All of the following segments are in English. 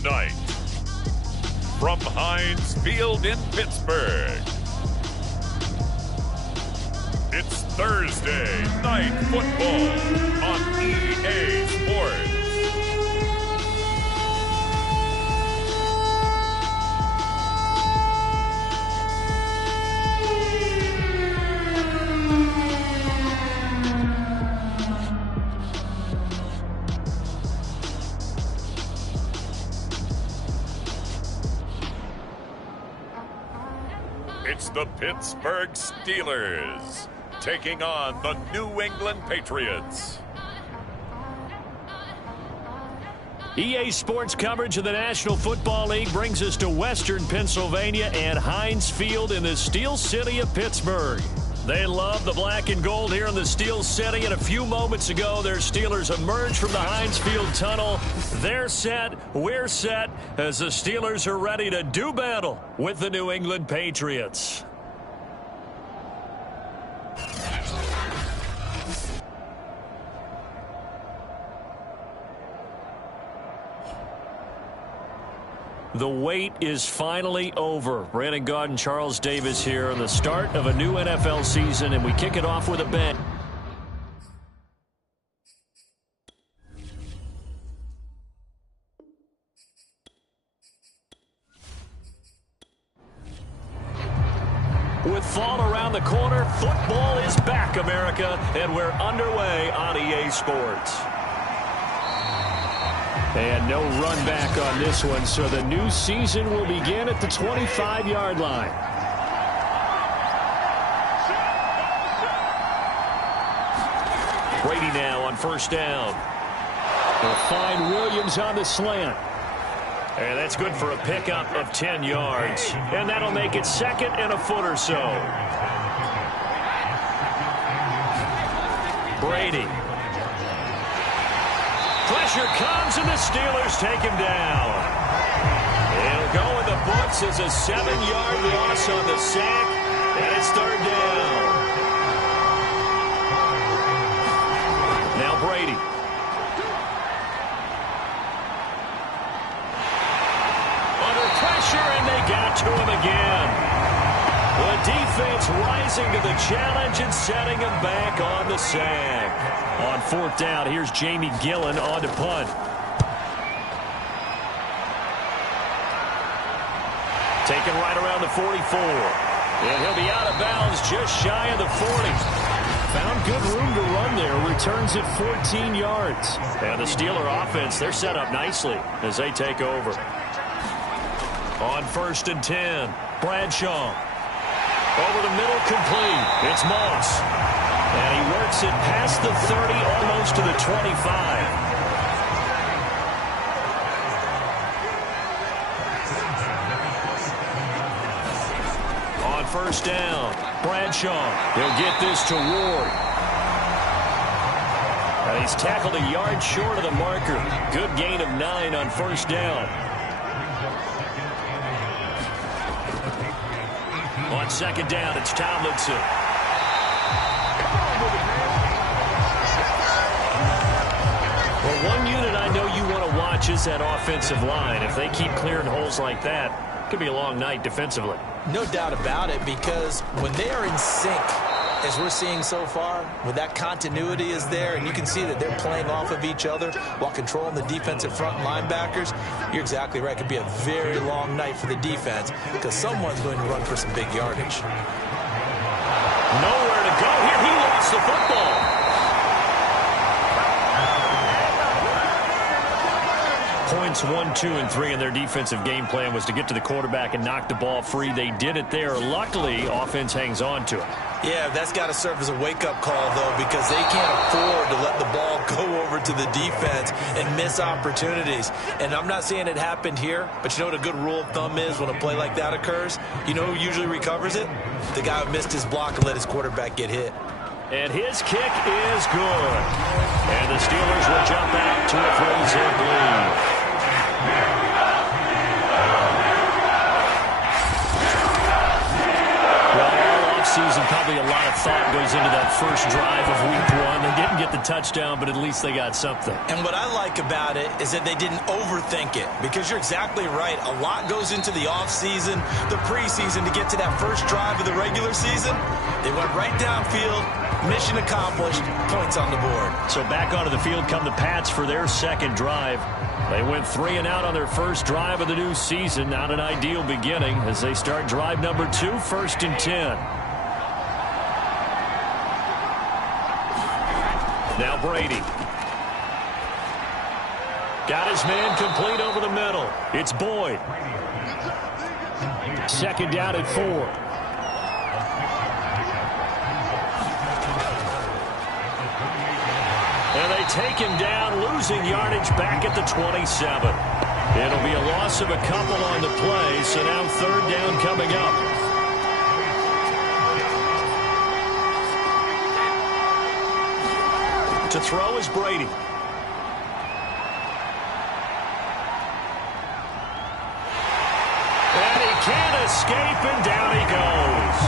Tonight, from Heinz Field in Pittsburgh, it's Thursday Night Football on EA Sports. It's the Pittsburgh Steelers taking on the New England Patriots. EA Sports coverage of the National Football League brings us to Western Pennsylvania and Heinz Field in the Steel City of Pittsburgh. They love the black and gold here in the Steel City, and a few moments ago, their Steelers emerged from the Heinz Field tunnel. They're set, we're set, as the Steelers are ready to do battle with the New England Patriots. The wait is finally over. Brandon Gaud and Charles Davis here on the start of a new NFL season, and we kick it off with a bang. With fall around the corner, football is back, America, and we're underway on EA Sports. And no run back on this one, so the new season will begin at the 25-yard line. Brady now on first down. They'll find Williams on the slant. And that's good for a pickup of 10 yards. And that'll make it second and a foot or so. Brady. Pressure comes, and the Steelers take him down. It'll go in the books as a 7-yard loss on the sack, and it's third down. Now Brady. Under pressure, and they got to him again. The defense rising to the challenge and setting him back on the sack. On fourth down, here's Jamie Gillen on to punt. Taken right around the 44. And he'll be out of bounds just shy of the 40. Found good room to run there. Returns it 14 yards. And the Steeler offense, they're set up nicely as they take over. On first and 10, Bradshaw. Over the middle, complete. It's Moss. And he works it past the 30, almost to the 25. On first down, Bradshaw. He'll get this to Ward. And he's tackled a yard short of the marker. Good gain of 9 on first down. On second down, it's Tomlinson. Well, one unit I know you want to watch is that offensive line. If they keep clearing holes like that, it could be a long night defensively. No doubt about it, because when they are in sync, as we're seeing so far, when that continuity is there, and you can see that they're playing off of each other while controlling the defensive front linebackers, you're exactly right. It could be a very long night for the defense because someone's going to run for some big yardage. Nowhere to go here. He lost the football. Points 1, 2, and 3 in their defensive game plan was to get to the quarterback and knock the ball free. They did it there. Luckily, offense hangs on to it. Yeah, that's got to serve as a wake-up call, though, because they can't afford to let the ball go over to the defense and miss opportunities. And I'm not saying it happened here, but you know what a good rule of thumb is when a play like that occurs? You know who usually recovers it? The guy who missed his block and let his quarterback get hit. And his kick is good. And the Steelers will jump out to a 3-zip lead. Season, probably a lot of thought goes into that first drive of week 1. They get didn't get the touchdown, but at least they got something. And what I like about it is that they didn't overthink it, because you're exactly right. A lot goes into the offseason, the preseason, to get to that first drive of the regular season. They went right downfield, mission accomplished, points on the board. So back onto the field come the Pats for their second drive. They went 3 and out on their first drive of the new season. Not an ideal beginning as they start drive number 2, 1st and 10. Now Brady. Got his man complete over the middle. It's Boyd. Second down at 4. And they take him down, losing yardage back at the 27. It'll be a loss of a couple on the play, so now 3rd down coming up. To throw is Brady. And he can't escape, and down he goes.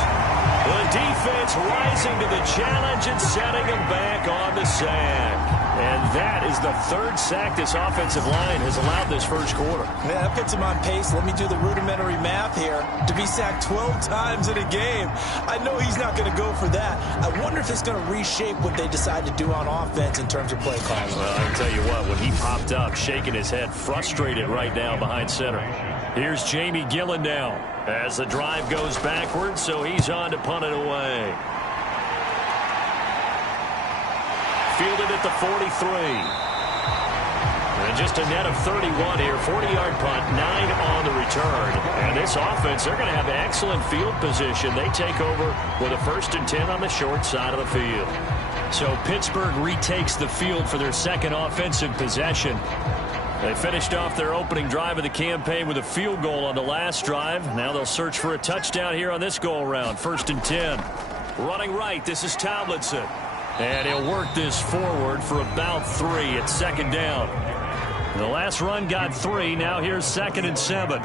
The defense rising to the challenge and setting him back on the sack. And that is the 3rd sack this offensive line has allowed this first quarter. Man, that puts him on pace. Let me do the rudimentary math here. To be sacked 12 times in a game, I know he's not going to go for that. I wonder if it's going to reshape what they decide to do on offense in terms of play calling. Well, I can tell you what, when he popped up, shaking his head, frustrated right now behind center. Here's Jamie Gillen now as the drive goes backwards, so he's on to punt it away. Fielded at the 43. And just a net of 31 here. 40-yard punt, 9 on the return. And this offense, they're going to have excellent field position. They take over with a 1st and 10 on the short side of the field. So Pittsburgh retakes the field for their second offensive possession. They finished off their opening drive of the campaign with a field goal on the last drive. Now they'll search for a touchdown here on this go-around. 1st and 10. Running right, this is Tomlinson. And he'll work this forward for about 3 at 2nd down. The last run got 3. Now here's 2nd and 7.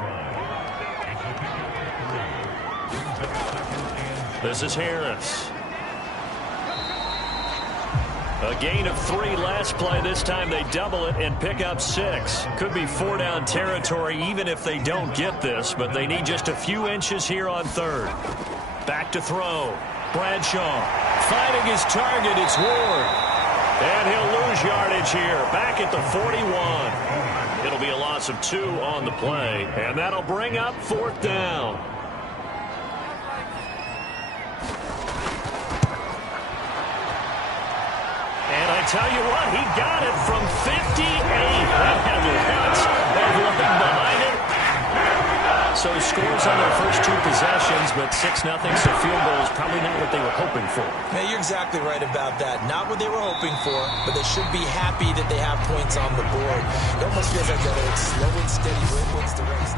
This is Harris. A gain of 3 last play. This time they double it and pick up 6. Could be 4-down territory even if they don't get this, but they need just a few inches here on 3rd. Back to throw. Bradshaw finding his target. It's Ward. And he'll lose yardage here. Back at the 41. It'll be a loss of 2 on the play. And that'll bring up 4th down. And I tell you what, he got it from 58. That had lots of looking behind it. So scores on their first 2 possessions, but 6-0, so field goal is probably not what they were hoping for. Yeah, you're exactly right about that. Not what they were hoping for, but they should be happy that they have points on the board. It almost feels like that slow and steady wins the race.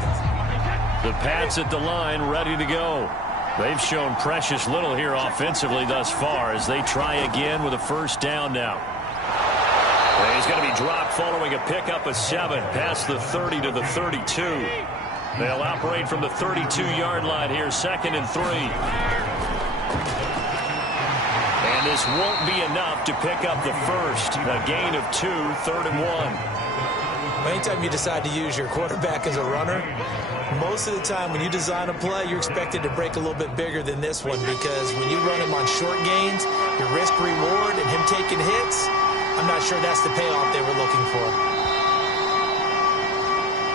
The Pats at the line, ready to go. They've shown precious little here offensively thus far as they try again with a 1st down now. And he's going to be dropped following a pickup of 7 past the 30 to the 32. They'll operate from the 32-yard line here, 2nd and 3. And this won't be enough to pick up the first. A gain of 2, 3rd and 1. Anytime you decide to use your quarterback as a runner, most of the time when you design a play, you're expected to break a little bit bigger than this one, because when you run him on short gains, your risk-reward and him taking hits, I'm not sure that's the payoff they were looking for.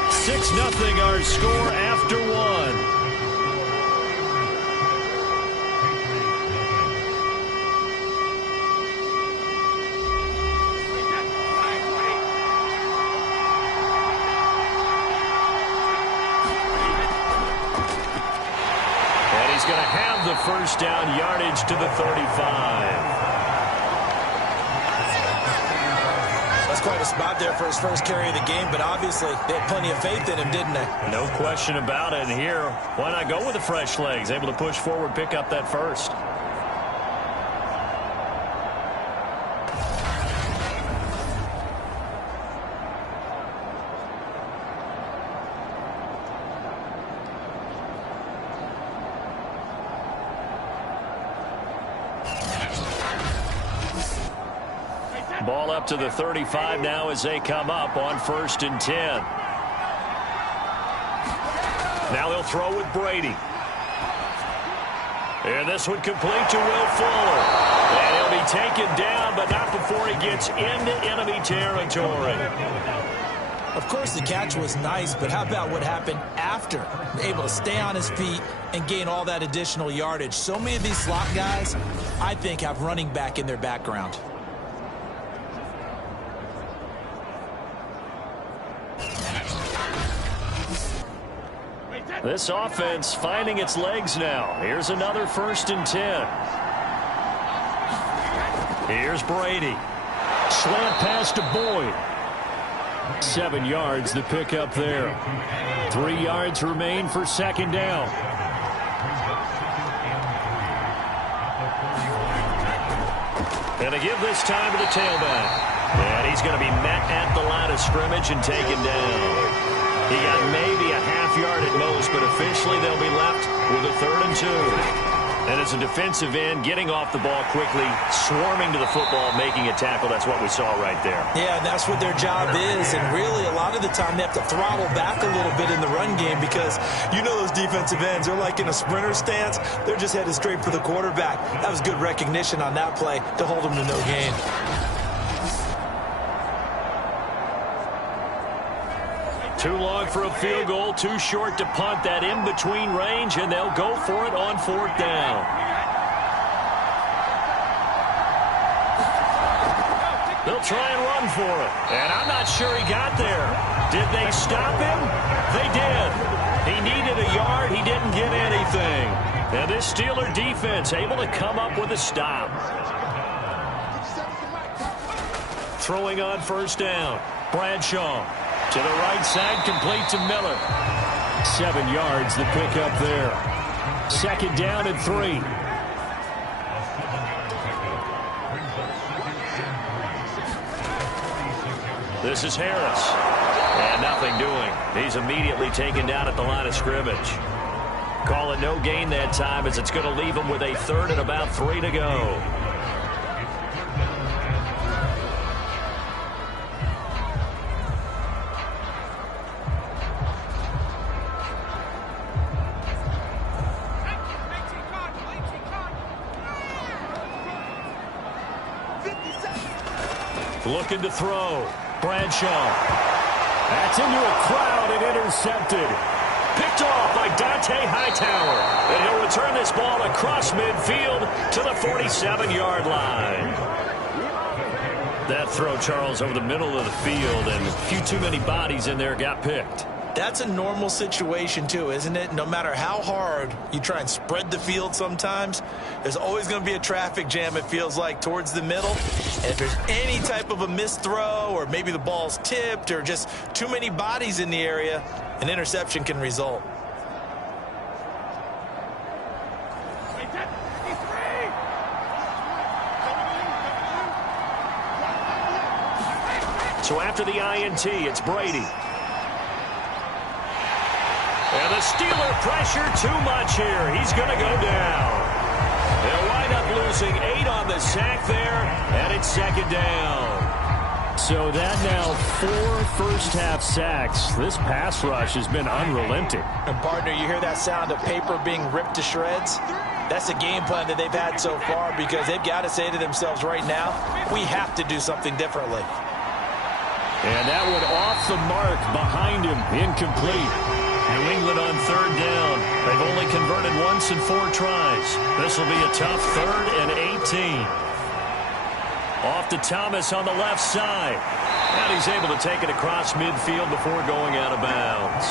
6-0 our score after 1. And he's going to have the 1st down, yardage to the 35. That's quite a spot there for his first carry of the game, but obviously they had plenty of faith in him, didn't they? No question about it. And here, why not go with the fresh legs? Able to push forward, pick up that first. Ball up to the 35 now as they come up on 1st and 10. Now they'll throw with Brady. And this one complete to Will Fuller. And he'll be taken down, but not before he gets into enemy territory. Of course, the catch was nice, but how about what happened after? Able to stay on his feet and gain all that additional yardage. So many of these slot guys, I think, have running back in their background. This offense finding its legs now. Here's another 1st and 10. Here's Brady. Slant pass to Boyd. 7 yards the pickup there. 3 yards remain for 2nd down. And to give this time to the tailback. And he's going to be met at the line of scrimmage and taken down. He got maybe a half yard at most, but officially they'll be left with a 3rd and 2. And as a defensive end, getting off the ball quickly, swarming to the football, making a tackle, that's what we saw right there. Yeah, that's what their job is, and really a lot of the time they have to throttle back a little bit in the run game because you know those defensive ends, they're like in a sprinter stance. They're just headed straight for the quarterback. That was good recognition on that play to hold them to no gain. Too long for a field goal, too short to punt. That in-between range, and they'll go for it on 4th down. They'll try and run for it. And I'm not sure he got there. Did they stop him? They did. He needed a yard. He didn't get anything. And this Steeler defense able to come up with a stop. Throwing on 1st down. Bradshaw. To the right side, complete to Miller. 7 yards, the pickup there. 2nd down and 3. This is Harris. And nothing doing. He's immediately taken down at the line of scrimmage. Call it no gain that time as it's going to leave him with a 3rd and about 3 to go. Looking to throw. Bradshaw. That's into a crowd and intercepted. Picked off by Dante Hightower. And he'll return this ball across midfield to the 47-yard line. That throw, Charles, over the middle of the field, and a few too many bodies in there got picked. That's a normal situation, too, isn't it? No matter how hard you try and spread the field sometimes, there's always going to be a traffic jam, it feels like, towards the middle. And if there's any type of a missed throw or maybe the ball's tipped or just too many bodies in the area, an interception can result. So after the INT, it's Brady. And the Steeler pressure too much here. He's going to go down. They'll wind up losing 8 on the sack there, and it's 2nd down. So that now 4 first-half sacks. This pass rush has been unrelenting. And, partner, you hear that sound of paper being ripped to shreds? That's the game plan that they've had so far because they've got to say to themselves right now, we have to do something differently. And that one off the mark behind him, incomplete. New England on 3rd down. They've only converted once in 4 tries. This will be a tough 3rd and 18. Off to Thomas on the left side. And he's able to take it across midfield before going out of bounds.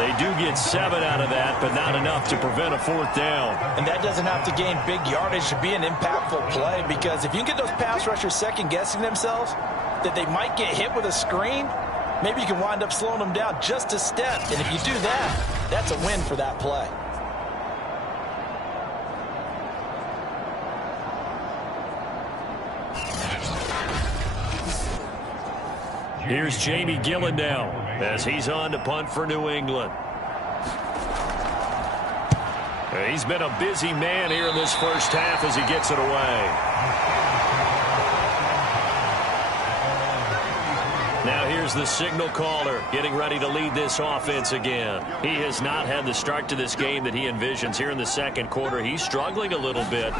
They do get 7 out of that, but not enough to prevent a 4th down. And that doesn't have to gain big yardage to be an impactful play because if you can get those pass rushers second-guessing themselves that they might get hit with a screen, maybe you can wind up slowing them down just a step. And if you do that, that's a win for that play. Here's Jamie Gillen now as he's on to punt for New England. He's been a busy man here in this first half as he gets it away. here's the signal caller getting ready to lead this offense again. He has not had the start to this game that he envisions here in the second quarter. He's struggling a little bit.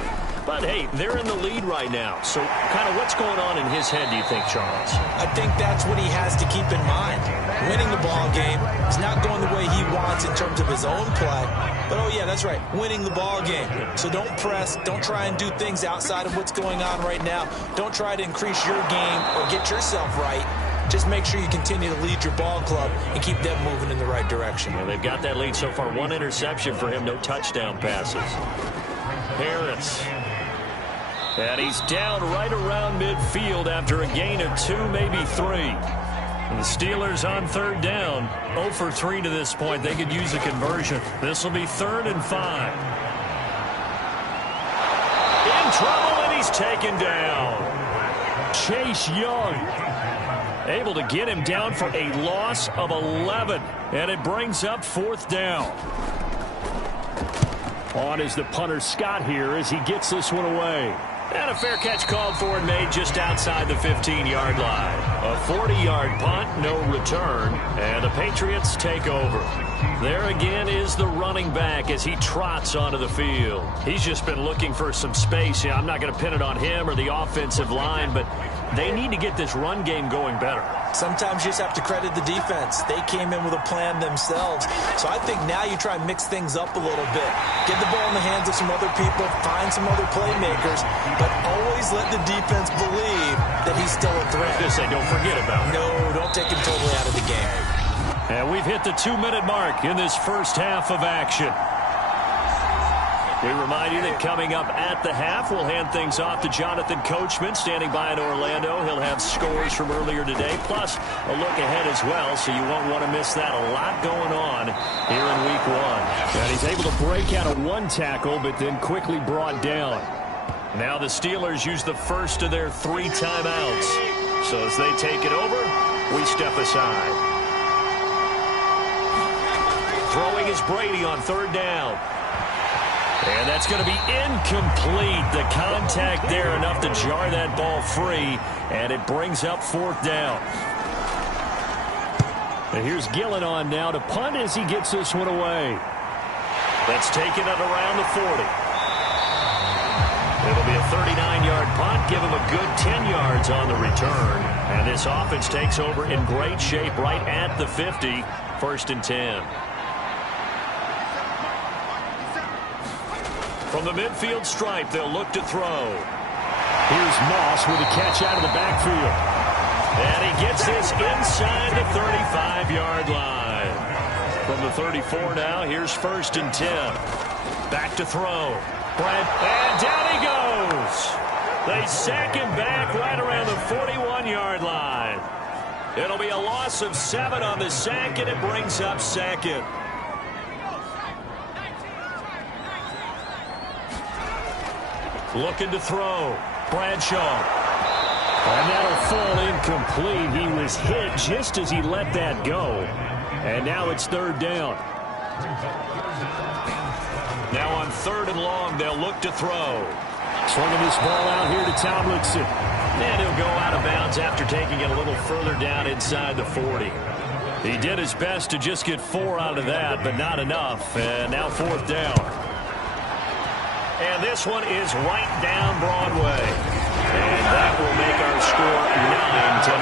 But, hey, they're in the lead right now. So kind of what's going on in his head, do you think, Charles? I think that's what he has to keep in mind. Winning the ball game is not going the way he wants in terms of his own play. But, oh, yeah, that's right, winning the ball game. So don't press. Don't try and do things outside of what's going on right now. Don't try to increase your game or get yourself right. Just make sure you continue to lead your ball club and keep them moving in the right direction. Well, they've got that lead so far. 1 interception for him, no touchdown passes. Harris. And he's down right around midfield after a gain of 2, maybe 3. And the Steelers on third down, 0 for 3 to this point. They could use a conversion. This will be 3rd and 5. In trouble, and he's taken down. Chase Young able to get him down for a loss of 11. And it brings up 4th down. On is the punter Scott here as he gets this one away. And a fair catch called for and made just outside the 15-yard line. A 40-yard punt, no return, and the Patriots take over. There again is the running back as he trots onto the field. He's just been looking for some space. Yeah, I'm not going to pin it on him or the offensive line, but they need to get this run game going better. Sometimes you just have to credit the defense. They came in with a plan themselves. So I think now you try and mix things up a little bit. Get the ball in the hands of some other people, find some other playmakers, but always let the defense believe that he's still a threat. Just say, don't forget about it. No, don't take him totally out of the game. And we've hit the 2-minute mark in this first half of action. We remind you that coming up at the half, we'll hand things off to Jonathan Coachman standing by in Orlando. He'll have scores from earlier today, plus a look ahead as well, so you won't want to miss that. A lot going on here in Week 1. And he's able to break out of 1 tackle, but then quickly brought down. Now the Steelers use the first of their 3 timeouts. So as they take it over, we step aside. Throwing is Brady on 3rd down. And that's going to be incomplete. The contact there enough to jar that ball free, and it brings up 4th down. And here's Gillen on now to punt as he gets this one away. That's taken at around the 40. It'll be a 39-yard punt, give him a good 10 yards on the return. And this offense takes over in great shape right at the 50, 1st and 10. From the midfield stripe, they'll look to throw. Here's Moss with a catch out of the backfield. And he gets this inside the 35-yard line. From the 34 now, here's 1st and 10. Back to throw. And down he goes. They sack him back right around the 41-yard line. It'll be a loss of 7 on the sack, and it brings up 2nd. Looking to throw. Bradshaw. And that'll fall incomplete. He was hit just as he let that go. And now it's 3rd down. Now on 3rd and long, they'll look to throw. Swinging this ball out here to Tomlinson. And he'll go out of bounds after taking it a little further down inside the 40. He did his best to just get 4 out of that, but not enough. And now 4th down. And this one is right down Broadway. And that will make our score 9-0.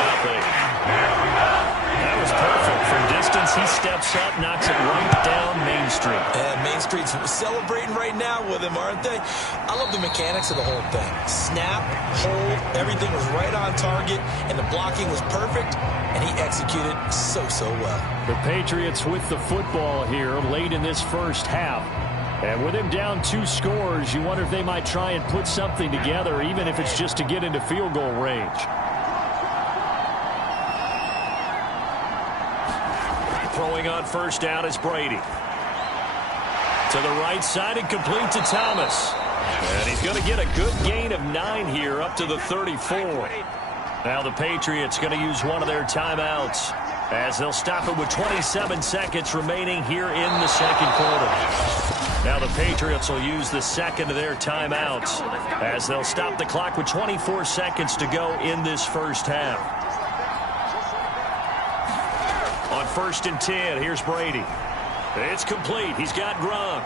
That was perfect. From distance, he steps up, knocks it right down Main Street. And Main Street's celebrating right now with him, aren't they? I love the mechanics of the whole thing. Snap, hold, everything was right on target, and the blocking was perfect, and he executed so well. The Patriots with the football here late in this first half. And with him down 2 scores, you wonder if they might try and put something together, even if it's just to get into field goal range. Throwing on 1st down is Brady. To the right side and complete to Thomas. And he's going to get a good gain of 9 here up to the 34. Now the Patriots going to use one of their timeouts as they'll stop it with 27 seconds remaining here in the second quarter. Now the Patriots will use the second of their timeouts as they'll stop the clock with 24 seconds to go in this first half. 1st and 10. Here's Brady. It's complete. He's got Gronk.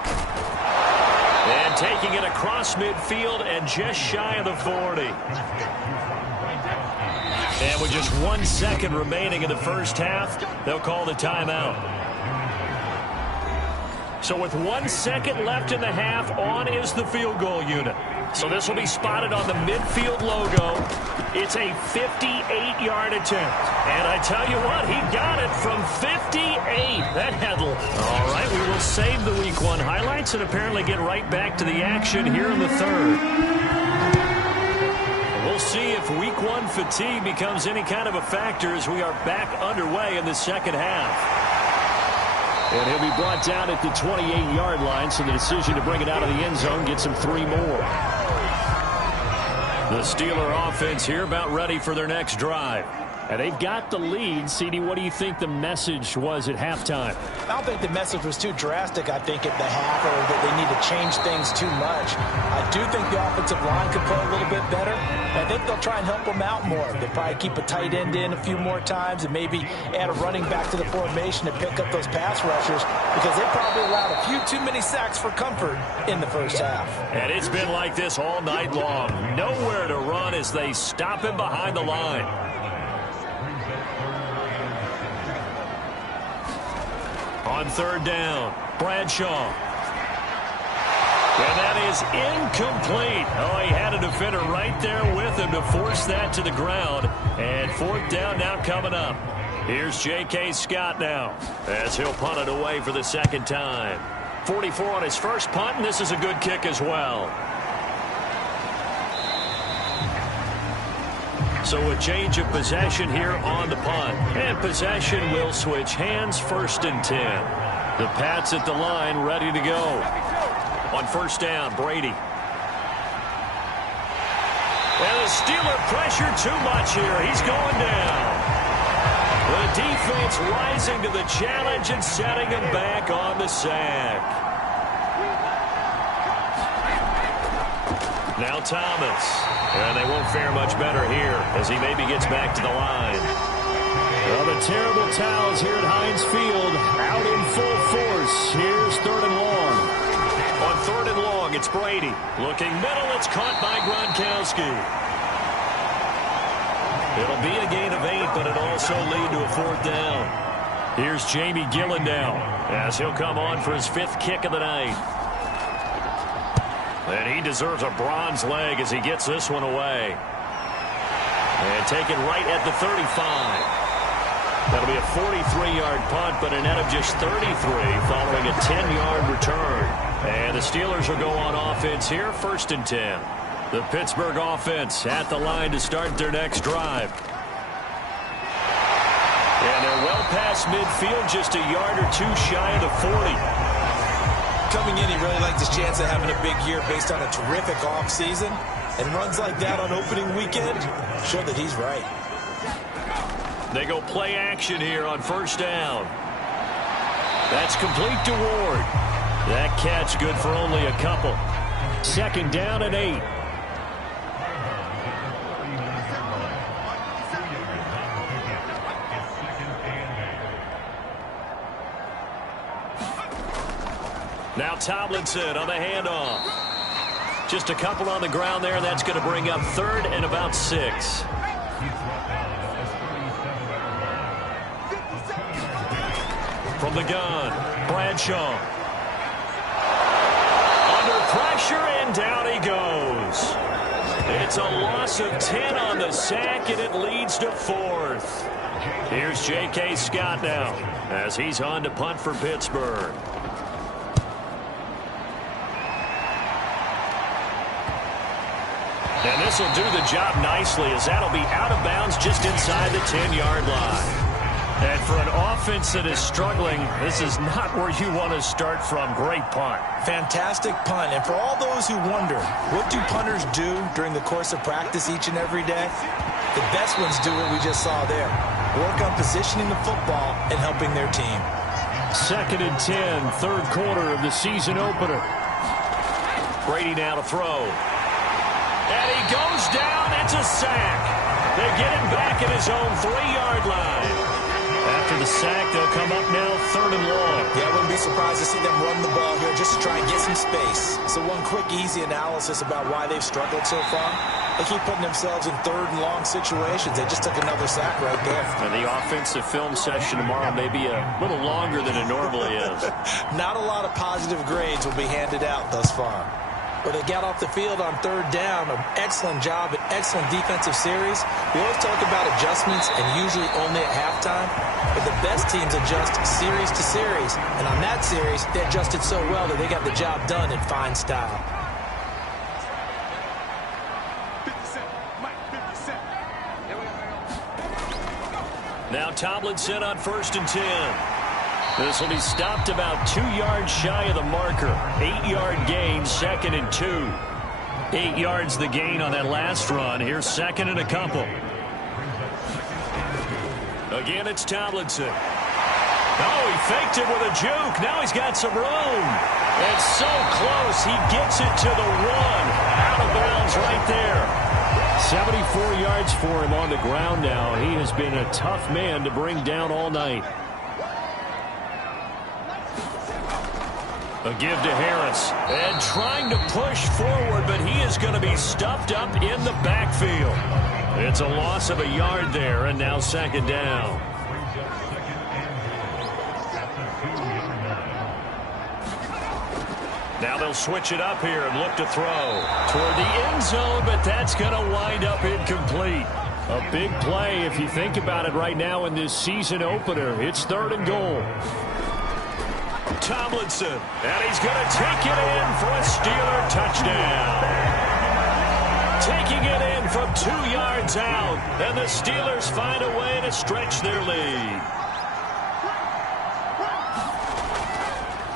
And taking it across midfield and just shy of the 40. And with just 1 second remaining in the first half, they'll call the timeout. So with 1 second left in the half, on is the field goal unit. So this will be spotted on the midfield logo. It's a 58-yard attempt. And I tell you what, he got it from 58. That had... All right, we will save the Week 1 highlights and apparently get right back to the action here in the third. We'll see if Week 1 fatigue becomes any kind of a factor as we are back underway in the second half. And he'll be brought down at the 28-yard line, so the decision to bring it out of the end zone gets him 3 more. The Steeler offense here about ready for their next drive. And they've got the lead. CD, what do you think the message was at halftime? I don't think the message was too drastic, I think, at the half, or that they need to change things too much. I do think the offensive line could play a little bit better. I think they'll try and help them out more. They'll probably keep a tight end in a few more times and maybe add a running back to the formation to pick up those pass rushers, because they probably allowed a few too many sacks for comfort in the first half. And it's been like this all night long. Nowhere to run as they stop him behind the line. On 3rd down, Bradshaw. And that is incomplete. Oh, he had a defender right there with him to force that to the ground. And 4th down now coming up. Here's J.K. Scott now as he'll punt it away for the 2nd time. 44 on his first punt, and this is a good kick as well. So a change of possession here on the punt. And possession will switch hands, 1st and 10. The Pats at the line ready to go. On 1st down, Brady. And the Steeler pressure too much here. He's going down. The defense rising to the challenge and setting him back on the sack. Now Thomas. And they won't fare much better here as he maybe gets back to the line. Well, the terrible towels here at Heinz Field out in full force. Here's 3rd and long. On 3rd and long, it's Brady. Looking middle, it's caught by Gronkowski. It'll be a gain of 8, but it'll also lead to a 4th down. Here's Jamie Gillen now as he'll come on for his 5th kick of the night. And he deserves a bronze leg as he gets this one away. And taken right at the 35. That'll be a 43-yard punt, but a net of just 33 following a 10-yard return. And the Steelers will go on offense here, 1st and 10. The Pittsburgh offense at the line to start their next drive. And they're well past midfield, just a yard or 2 shy of the 40. Coming in, he really likes his chance of having a big year based on a terrific offseason. And runs like that on opening weekend show that he's right. They go play action here on 1st down. That's complete to Ward. That catch good for only a couple. 2nd down and 8. Now Tomlinson on the handoff. Just a couple on the ground there, and that's going to bring up 3rd and about 6. From the gun, Bradshaw. Under pressure, and down he goes. It's a loss of 10 on the sack, and it leads to 4th. Here's J.K. Scott now as he's on to punt for Pittsburgh. And this will do the job nicely as that'll be out of bounds just inside the 10-yard line. And for an offense that is struggling, this is not where you want to start from. Great punt. Fantastic punt. And for all those who wonder, what do punters do during the course of practice each and every day? The best ones do what we just saw there. Work on positioning the football and helping their team. 2nd and 10, 3rd quarter of the season opener. Brady now to throw. And he goes down. It's a sack. They get him back at his own 3-yard line. After the sack. They'll come up now 3rd and long. Yeah, I wouldn't be surprised to see them run the ball here just to try and get some space. So one quick, easy analysis about why they've struggled so far. They keep putting themselves in 3rd and long situations. They just took another sack right there. And the offensive film session tomorrow may be a little longer than it normally is. Not a lot of positive grades will be handed out thus far. But they got off the field on 3rd down. An excellent job, an excellent defensive series. We always talk about adjustments and usually only at halftime. But the best teams adjust series to series. And on that series, they adjusted so well that they got the job done in fine style. Now Tomlinson on 1st and 10. This will be stopped about 2 yards shy of the marker. 8-yard gain, 2nd and 2. 8 yards the gain on that last run. Here's 2nd and a couple. Again, it's Tomlinson. Oh, he faked it with a juke. Now he's got some room. And so close, he gets it to the 1. Out of bounds right there. 74 yards for him on the ground now. He has been a tough man to bring down all night. A give to Harris. And trying to push forward, but he is going to be stuffed up in the backfield. It's a loss of a yard there, and now 2nd down. Now they'll switch it up here and look to throw toward the end zone, but that's going to wind up incomplete. A big play if you think about it right now in this season opener. It's 3rd and goal. Tomlinson, and he's going to take it in for a Steeler touchdown. Taking it in from 2 yards out, and the Steelers find a way to stretch their lead.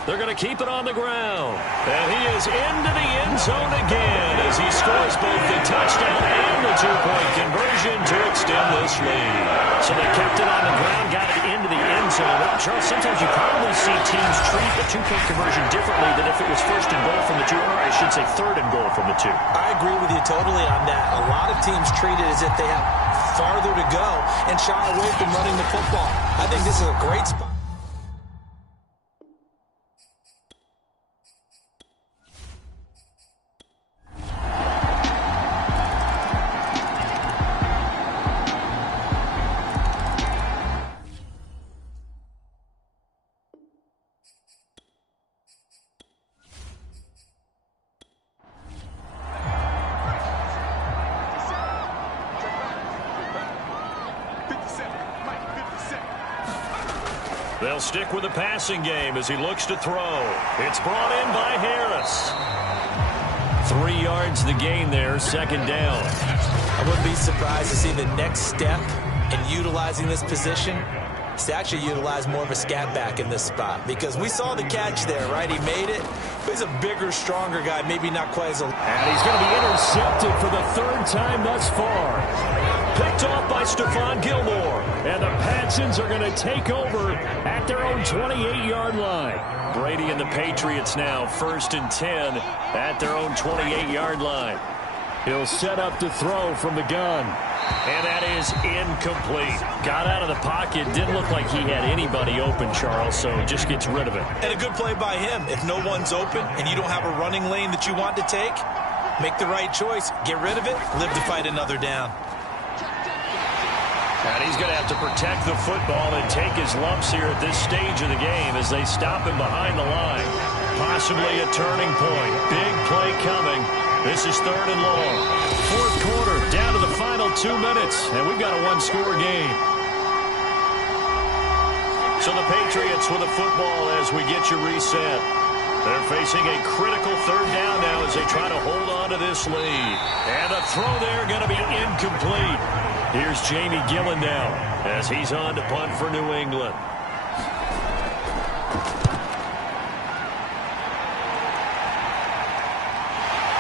They're going to keep it on the ground. And he is into the end zone again as he scores both the touchdown and the 2-point conversion to extend this lead. So they kept it on the ground, got it into the end zone. Charles, sometimes you probably see teams treat a 2-point conversion differently than if it was 1st and goal from the 2, or I should say 3rd and goal from the 2. I agree with you totally on that. A lot of teams treat it as if they have farther to go and shy away from running the football. I think this is a great spot. They'll stick with the passing game as he looks to throw. It's brought in by Harris. 3 yards the gain there, 2nd down. I wouldn't be surprised to see the next step in utilizing this position is to actually utilize more of a scat back in this spot, because we saw the catch there, right? He made it. But he's a bigger, stronger guy, maybe not quite as a... And he's going to be intercepted for the 3rd time thus far. Picked off by Stephon Gilmore. And the Patsons are going to take over at their own 28-yard line. Brady and the Patriots now 1st and 10 at their own 28-yard line. He'll set up to throw from the gun. And that is incomplete. Got out of the pocket. Didn't look like he had anybody open, Charles, so just gets rid of it. And a good play by him. If no one's open and you don't have a running lane that you want to take, make the right choice. Get rid of it. Live to fight another down. And he's going to have to protect the football and take his lumps here at this stage of the game as they stop him behind the line. Possibly a turning point. Big play coming. This is 3rd and long. 4th quarter, down to the final 2 minutes, and we've got a 1-score game. So the Patriots with the football as we get you reset. They're facing a critical 3rd down now as they try to hold on to this lead. And the throw there going to be incomplete. Here's Jamie Gillen now as he's on to punt for New England.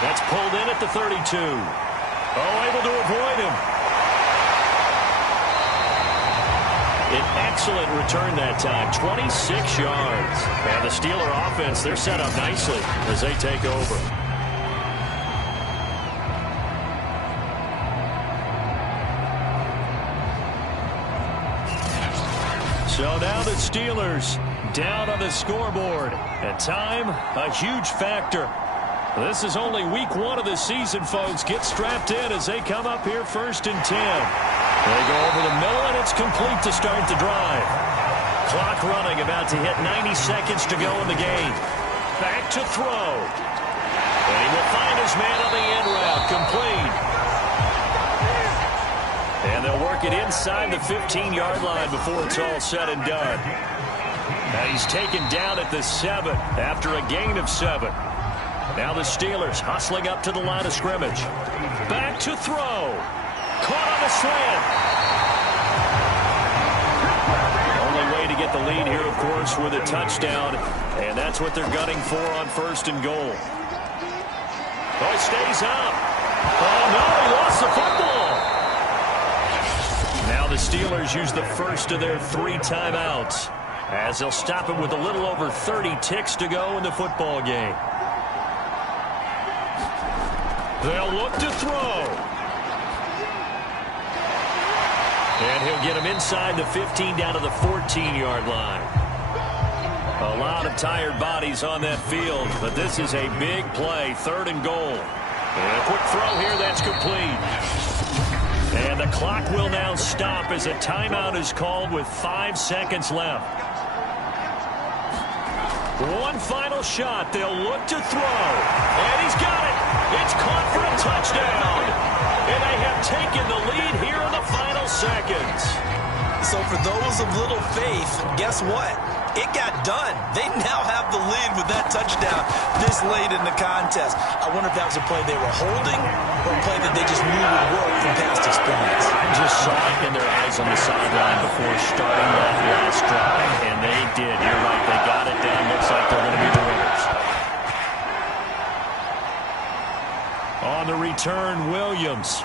That's pulled in at the 32. Oh, able to avoid him. An excellent return that time, 26 yards. And the Steeler offense, they're set up nicely as they take over. So now the Steelers down on the scoreboard. And time, a huge factor. This is only week 1 of the season, folks. Get strapped in as they come up here 1st and 10. They go over the middle, and it's complete to start the drive. Clock running, about to hit 90 seconds to go in the game. Back to throw. And he will find his man on the end route, complete. And they'll work it inside the 15-yard line before it's all said and done. Now he's taken down at the 7 after a gain of 7. Now the Steelers hustling up to the line of scrimmage. Back to throw. Caught on the slant. Only way to get the lead here, of course, with a touchdown. And that's what they're gunning for on 1st and goal. Oh, he stays up. Oh, no, he lost the football. Now the Steelers use the first of their 3 timeouts, as they'll stop it with a little over 30 ticks to go in the football game. They'll look to throw. And he'll get him inside the 15 down to the 14-yard line. A lot of tired bodies on that field, but this is a big play, 3rd and goal. And a quick throw here, that's complete. And the clock will now stop as a timeout is called with 5 seconds left. One final shot. They'll look to throw. And he's got it. It's caught for a touchdown. And they have taken the lead here in the final seconds. So for those of little faith, guess what? It got done. They now have the lead with that touchdown this late in the contest. I wonder if that was a play they were holding or a play that they just knew would work from past experience. I just saw it in their eyes on the sideline before starting that last drive, and they did. You're right. They got it done. Looks like they're going to be the winners. On the return, Williams.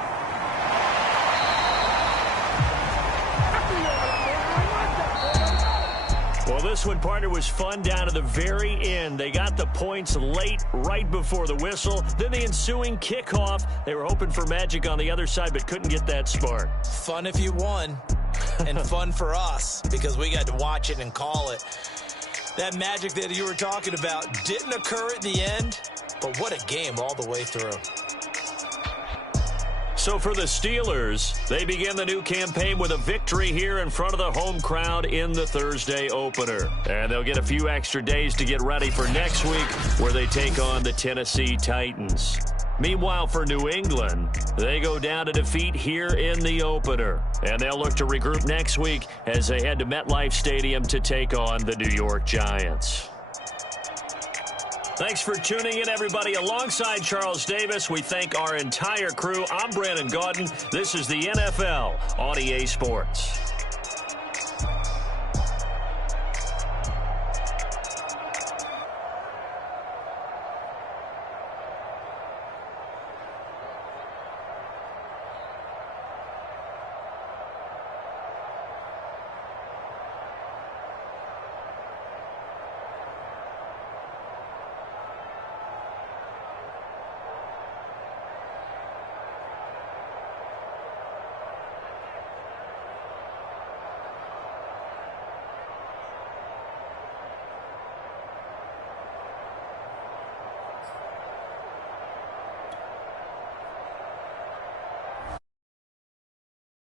Well, this one, partner, was fun down to the very end. They got the points late, right before the whistle. Then the ensuing kickoff. They were hoping for magic on the other side, but couldn't get that spark. Fun if you won, and fun for us, because we got to watch it and call it. That magic that you were talking about didn't occur at the end, but what a game all the way through. So for the Steelers, they begin the new campaign with a victory here in front of the home crowd in the Thursday opener. And they'll get a few extra days to get ready for next week, where they take on the Tennessee Titans. Meanwhile, for New England, they go down to defeat here in the opener. And they'll look to regroup next week as they head to MetLife Stadium to take on the New York Giants. Thanks for tuning in, everybody. Alongside Charles Davis, we thank our entire crew. I'm Brandon Gaudin. This is the NFL on EA Sports.